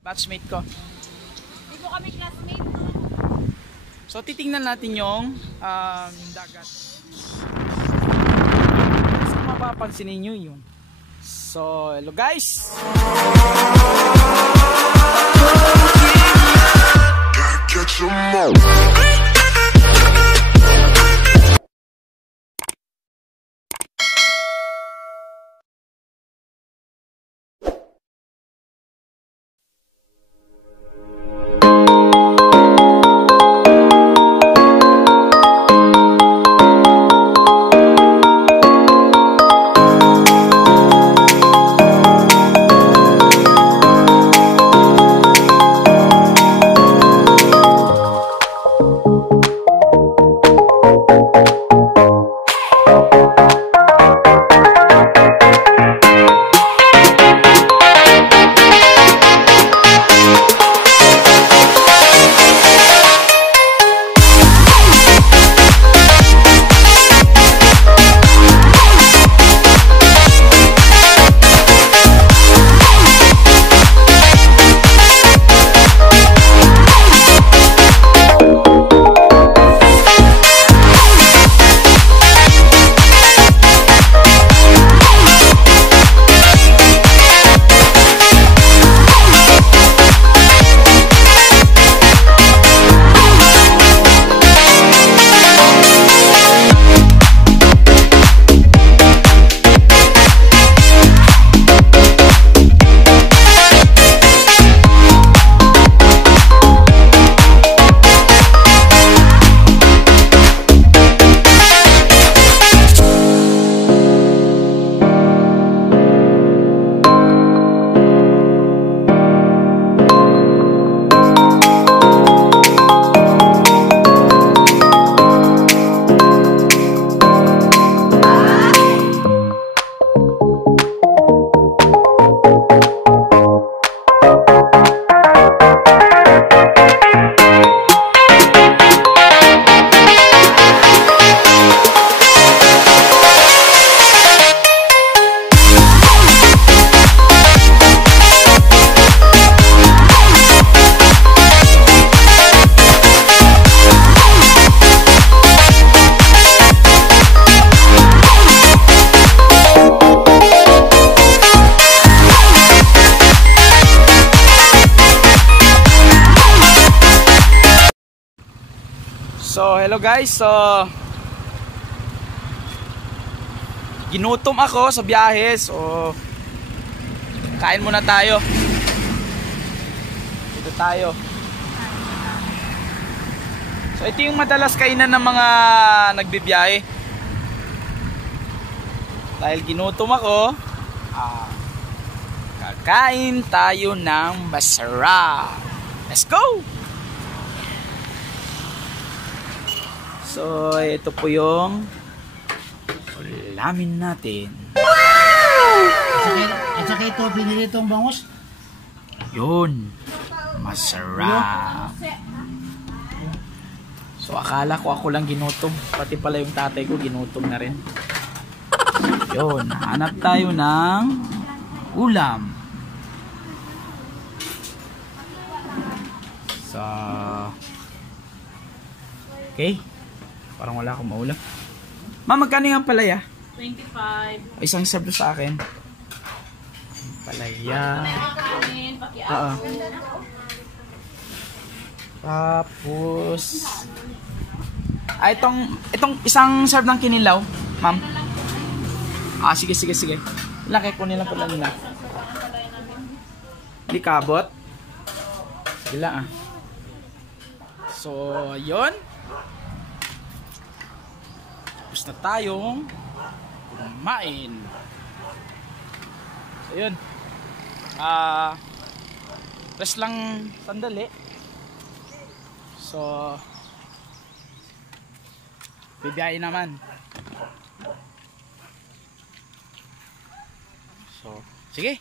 Batchmate ko. Hindi po kami classmate. So titingnan natin yung dagat. So mapapansin ninyo yung. So hello guys. So hello guys, so ginutom ako sa biyahe, so kain muna tayo. Dito tayo. So ito yung madalas kainan ng mga nagbibiyahe. Dahil ginutom ako, kakain tayo ng masarap. Let's go! So, ito po yung ulamin natin. At saka ito, pinili itong bangus. Yun. Masarap. So, akala ko ako lang ginutom. Pati pala yung tatay ko ginutom na rin. Yun. Hanap tayo ng ulam. So, okay. Parang wala akong maulam. Ma'am, magkano yung palaya? 25. Isang serve sa akin. Palaya. Oo. Tapos itong isang serve ng kinilaw, ma'am. Sige. Laki ko nila pala nila. Di kabot. Gila So, yun. Tapos na tayong kumain. So yun. Rest lang sandali. So bibiyahe naman. So sige.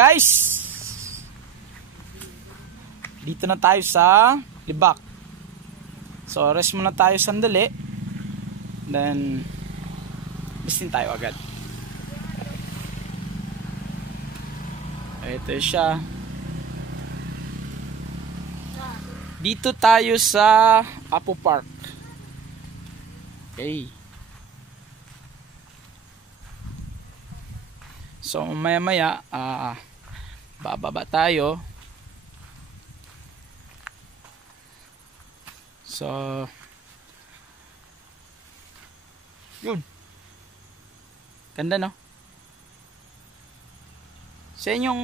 guys, dito na tayo sa Libak. So rest muna tayo sandali, then listin tayo agad. Ito siya. Dito tayo sa Apo Park. Okay. So maya-maya bababa tayo. So yun. Ganda, no? Sa inyong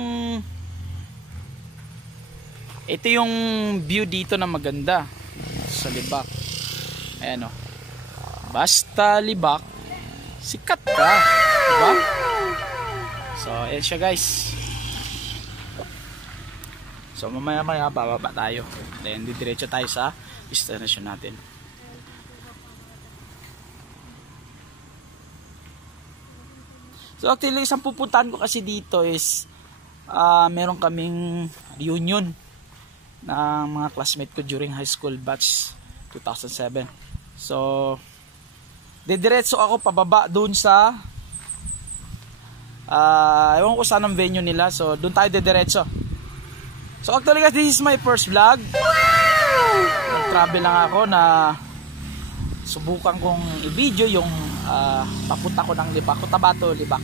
ito yung view dito na maganda sa Libak. Ayan, o. Basta Libak, sikat ka, diba? So ayan siya, guys. So mamaya-maya bababa tayo, then didiretso tayo sa destination natin. So actually, isang pupuntahan ko kasi dito is meron kaming reunion ng mga classmate ko during high school batch 2007. So didiretso ako pababa doon sa ewan ko saan ang venue nila. So doon tayo didiretso. So actually guys, this is my first vlog. Nag-travel lang ako na subukan kong i-video yung papunta ko ng Libak, Cotabato, Libak.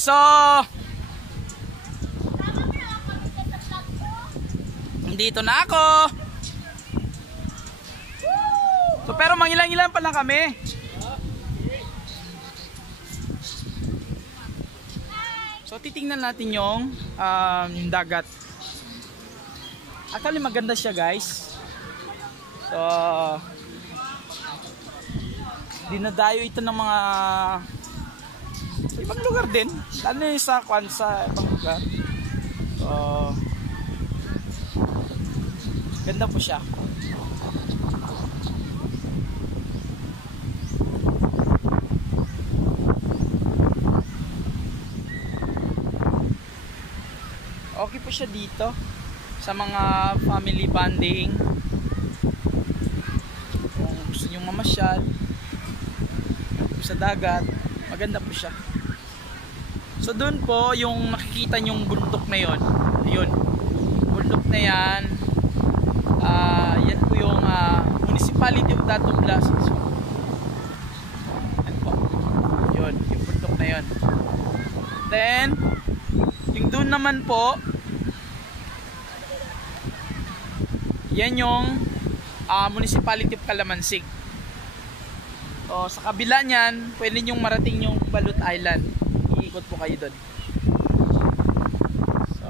So dito na ako. So So pero mangilang-ilan pa lang kami. So titingnan natin yung dagat. Actually maganda siya guys. So dinadayo ito ng mga ibang lugar din. Lalo yung sa ibang lugar. So ganda po siya. Okay po siya dito sa mga family bonding. Kung gusto nyo mamasyal sa dagat, maganda po siya. So doon po yung nakikita nyong bundok na yon, yun bundok na yan, yan po yung municipality of Dato Blas. So, yan po, yun yung bundok na yon. Then yung doon naman po, yan yung municipality of Calamansig. So, sa kabila niyan, pwede nyong marating yung Balut Island. Iikot po kayo doon. So,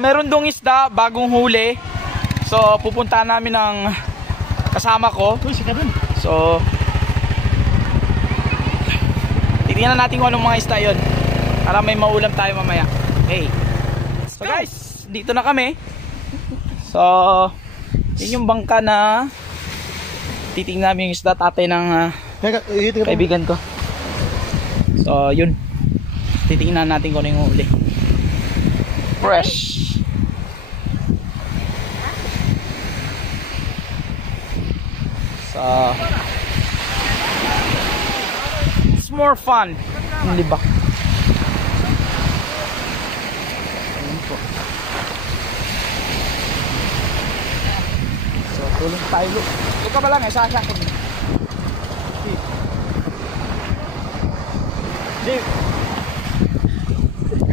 meron dong isda bagong huli. So pupunta namin ng kasama ko. So titingnan natin kung anong mga isda yun para may maulam tayo mamaya. Okay. So guys, dito na kami. So yun yung bangka na titingnan namin yung isda, tatay ng kaibigan ko. So yun, titingnan natin kung ano yung huli. Fresh. So it's more fun yung libak. So tulong tayo. Ito ka ba lang sa akin.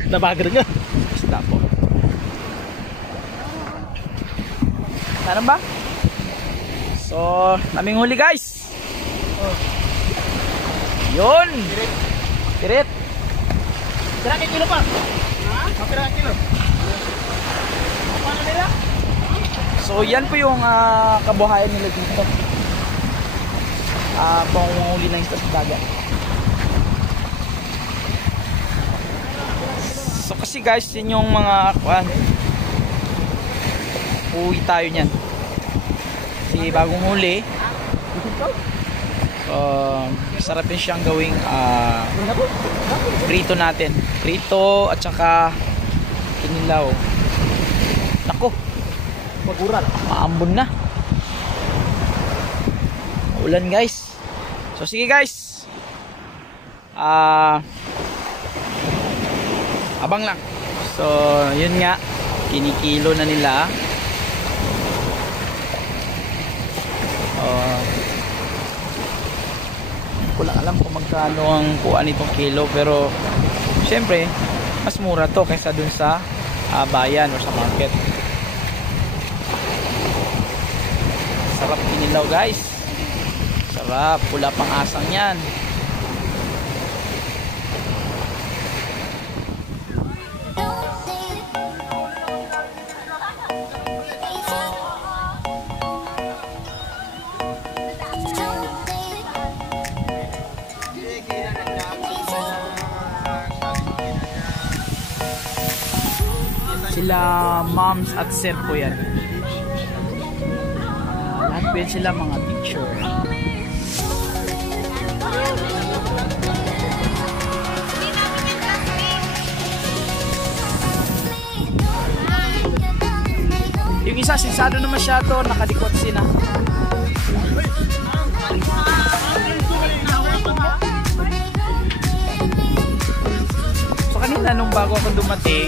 Nabagar nga. Isda po. Saan ba? So, naming huli guys. Yun. Pirit. Kira kilo pa? Ha? Kira kilo. Paano nila? So, yan po yung kabuhayan nila dito. Panghuli ng isda sa dagat. So kasi guys, yun yung mga uwi tayo nyan. Kasi bagong huli. Sarap din siyang gawing prito natin. Prito at saka kinilaw. Nako, magurat, maambon na. Ulan guys. So sige guys, abang lang. So yun nga, kinikilo na nila. Hindi ko lang alam kung magkano ang kuha nitong kilo, pero syempre mas mura to kaysa dun sa bayan o sa market. Sarap kinilaw guys, sarap, pula pang asang yan. Sila moms at sir po yan. Nag-event sila mga teacher. Yung isa, sinsado na masyado, nakadikot sila. So kanina nung bago ako dumating,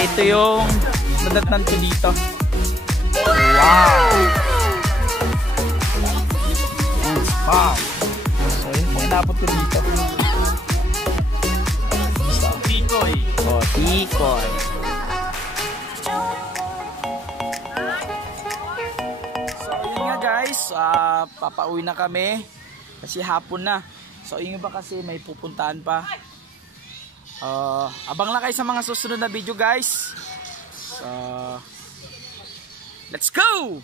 ito yung nadatnan ko dito. Wow! Wow! So yun po inabot ko dito. Tikoy. Oh, tikoy. Guys, papauwi na kami kasi hapon na. So yung iba kasi may pupuntahan pa. Abang lang kayo sa mga susunod na video guys. So let's go!